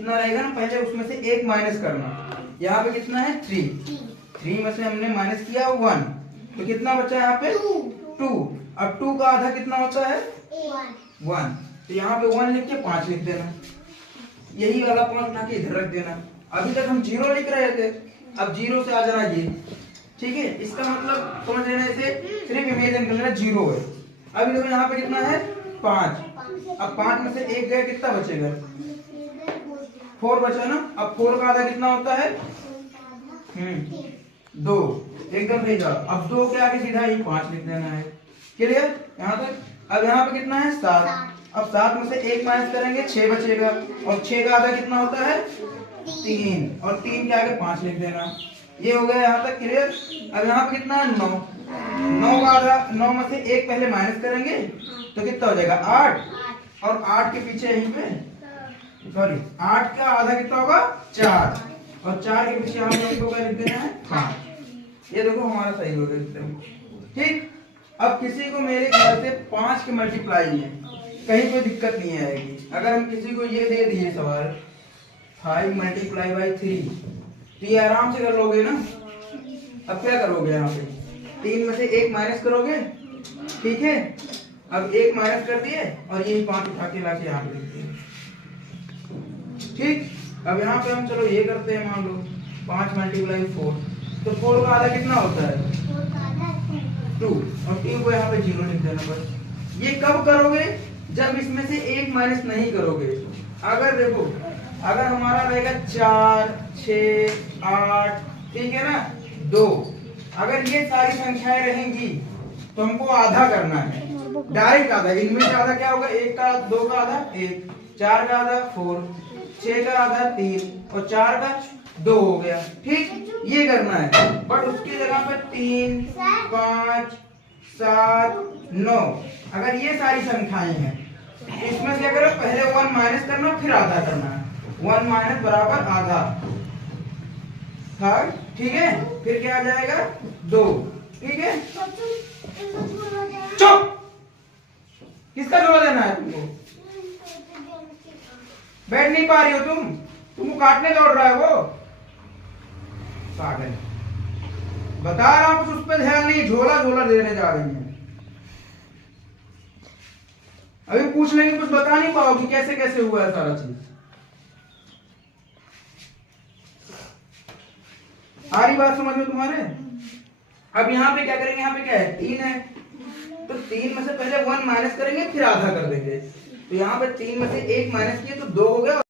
कितना रहेगा ना, पहले उसमें से एक माइनस करना। यहाँ पे कितना है 3 में से हमने माइनस किया 1, तो कितना बचा यहाँ पे 2। अब 2 का आधा कितना होता है 1, तो यहाँ पे 1 लिख के 5 लिख देना, यही वाला 5 उठा के इधर रख देना। अभी तक हम 0 लिख रहे थे, अब 0 से आ जाना ये, ठीक है। इसका मतलब समझ लेना, इसे सिर्फ इमेजिन कर लेना 0 है। अभी देखो यहाँ पे कितना है 5, अब 5 में से एक गया, कितना बचेगा 4 बचा ना। अब 4 का आधा कितना होता है 2, एकदम सही जवाब। अब 2 के आगे सीधा ही 5 लिख देना है, क्लियर यहाँ तक। अब यहाँ पे कितना है 7, अब 7 में से एक माइनस करेंगे 6 बचेगा, और 6 का आधा कितना होता है 3, और 3 के आगे 5 लिख देना, ये हो गया यहाँ तक, क्लियर। अब यहाँ पे कितना है 9 का आधा, 9 में से एक पहले माइनस करेंगे तो कितना हो जाएगा 8, और 8 के पीछे यहीं पे सॉरी 8 का आधा कितना होगा 4, और 4 के पीछे हम लोग को लिख देना है 5। ये देखो हमारा सही हो गया एकदम, ठीक। अब किसी को मेरे ख्याल से 5 के मल्टीप्लाई है, कहीं कोई दिक्कत नहीं आएगी। अगर हम किसी को ये दे दिए सवाल 5 मल्टीप्लाई बाई 3, तो ये आराम से कर लोगे ना। अब क्या करोगे, यहाँ पे 3 में से एक माइनस करोगे, ठीक है। अब एक माइनस कर दिए और यही 5 उठा के लाके यहाँ पे लिख दिए, ठीक। अब यहाँ पे हम चलो ये करते हैं, मान लो 5 मल्टीप्लाई 4, तो 4 का आधा कितना होता है 2, और 2 को यहाँ पे 0 लिख देना बस। ये कब करोगे, जब इसमें से एक माइनस नहीं करोगे। अगर देखो, अगर हमारा रहेगा 4 6 8, ठीक है ना 2, अगर ये सारी संख्याएं रहेंगी तो हमको आधा करना है, डायरेक्ट आधा। इनमें से आधा क्या होगा, 1 का 2 का आधा 1, 4 का आधा 4, 6 का आधा 3, और 4 का 2 हो गया, ठीक। ये करना है, बट उसकी जगह पे 3 5 7 9, अगर ये सारी संख्याएं हैं, इसमें क्या करो, पहले 1 माइनस करना फिर आधा करना है। 1 माइनस बराबर आधा था, ठीक है। फिर क्या आ जाएगा 2, ठीक है। चुप, किसका जोड़ा देना है तुमको, बैठ नहीं पा रही हो तुमको काटने दौड़ रहा है वो पागल। बता रहा हूं कुछ उस पर ध्यान नहीं, झोला झोला देने जा रही है। अभी पूछ लेंगे कुछ बता नहीं पाओगी कैसे कैसे हुआ है सारा चीज। आ रही बात समझ में तुम्हारे। अब यहाँ पे क्या करेंगे, यहाँ पे क्या है 3 है, तो 3 में से पहले 1 माइनस करेंगे फिर आधा कर देंगे, तो यहाँ पे 3 में से एक माइनस किए तो 2 हो गया।